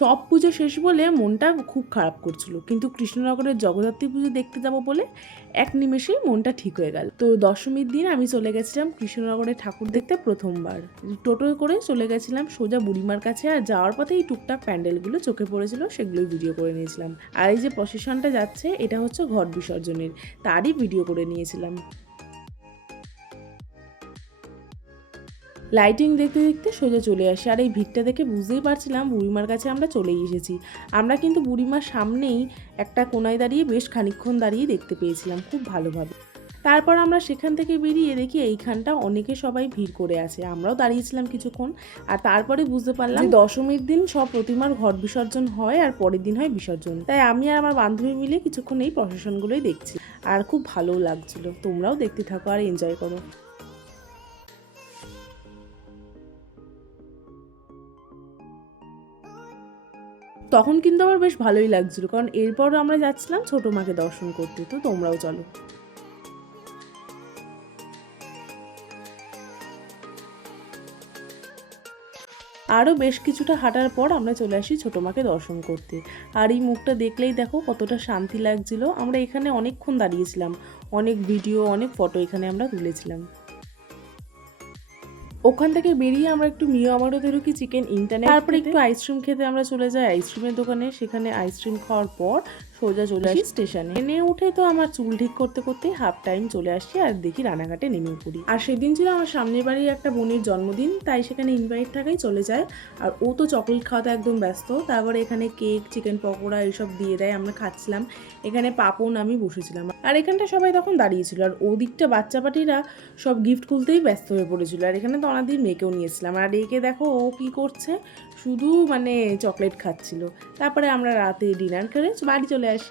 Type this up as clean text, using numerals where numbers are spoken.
সব পুজো শেষ বলে মনটা খুব খারাপ করছিল, কিন্তু কৃষ্ণনগরের জগদ্ধাত্রী পুজো দেখতে যাব বলে এক নিমেষেই মনটা ঠিক হয়ে গেল। তো দশমীর দিন আমি চলে গেছিলাম কৃষ্ণনগরে ঠাকুর দেখতে প্রথমবার। টোটো করে চলে গেছিলাম সোজা বুড়িমার কাছে, আর যাওয়ার পথে এই টুকটাক প্যান্ডেলগুলো চোখে পড়েছিল, সেগুলোই ভিডিও করে নিয়েছিলাম। আর এই যে প্রসেশনটা যাচ্ছে, এটা হচ্ছে ঘট বিসর্জনের, তারই ভিডিও করে নিয়েছিলাম। লাইটিং দেখতে দেখতে সোজা চলে আসি, আর এই ভিড়টা দেখে বুঝতেই পারছিলাম বুড়িমার কাছে আমরা চলেই এসেছি। আমরা কিন্তু বুড়িমার সামনেই একটা কোনায় দাঁড়িয়ে বেশ খানিকক্ষণ দাঁড়িয়ে দেখতে পেয়েছিলাম খুব ভালোভাবে। তারপর আমরা সেখান থেকে বেরিয়ে দেখি এইখানটা অনেকে সবাই ভিড় করে আছে, আমরাও দাঁড়িয়েছিলাম কিছুক্ষণ। আর তারপরে বুঝতে পারলাম দশমীর দিন সব প্রতিমার ঘট বিসর্জন হয় আর পরের দিন হয় বিসর্জন। তাই আমি আর আমার বান্ধবী মিলে কিছুক্ষণ এই প্রসেশনগুলোই দেখছি, আর খুব ভালোও লাগছিল। তোমরাও দেখতে থাকো আর এনজয় করো। তখন কিন্তু আমার বেশ ভালোই লাগছিল, কারণ এরপর আমরা যাচ্ছিলাম ছোটো মাকে দর্শন করতে। তো তোমরাও চলো। আরও বেশ কিছুটা হাঁটার পর আমরা চলে আসি ছোটো মাকে দর্শন করতে। আর এই মুখটা দেখলেই দেখো কতটা শান্তি লাগছিল। আমরা এখানে অনেকক্ষণ দাঁড়িয়েছিলাম, অনেক ভিডিও অনেক ফটো এখানে আমরা তুলেছিলাম। ওখান থেকে বেরিয়ে আমরা একটু মিও আমারোতে ঢুকি চিকেন ইন্টারনেট, তারপরে একটু আইসক্রিম খেতে আমরা চলে যাই আইসক্রিমের দোকানে। সেখানে আইসক্রিম খাওয়ার পর সোজা চলে আসি স্টেশনে। ট্রেনে উঠে তো আমার চুল ঠিক করতে করতে হাফ টাইম চলে আসছি, আর দেখি রানাঘাটে নেমে পড়ি। আর সেদিন ছিল আমার সামনের বাড়ির একটা বোনের জন্মদিন, তাই সেখানে ইনভাইট থাকাই চলে যায়। আর ও তো চকলেট খাওয়াতে একদম ব্যস্ত। তারপরে এখানে কেক, চিকেন পকোড়া এইসব দিয়ে দেয়, আমরা খাচ্ছিলাম। এখানে পাপন আমি বসেছিলাম, আর এখানটা সবাই তখন দাঁড়িয়েছিল। আর ওদিকটা বাচ্চা পাটিরা সব গিফট খুলতেই ব্যস্ত হয়ে পড়েছিল। আর এখানে তো অনাদির মেয়েকেও নিয়েছিলাম, আর একে দেখো ও কি করছে, শুধু মানে চকলেট খাচ্ছিল। তারপরে আমরা রাতে ডিনার করে বাড়ি চলে আসি।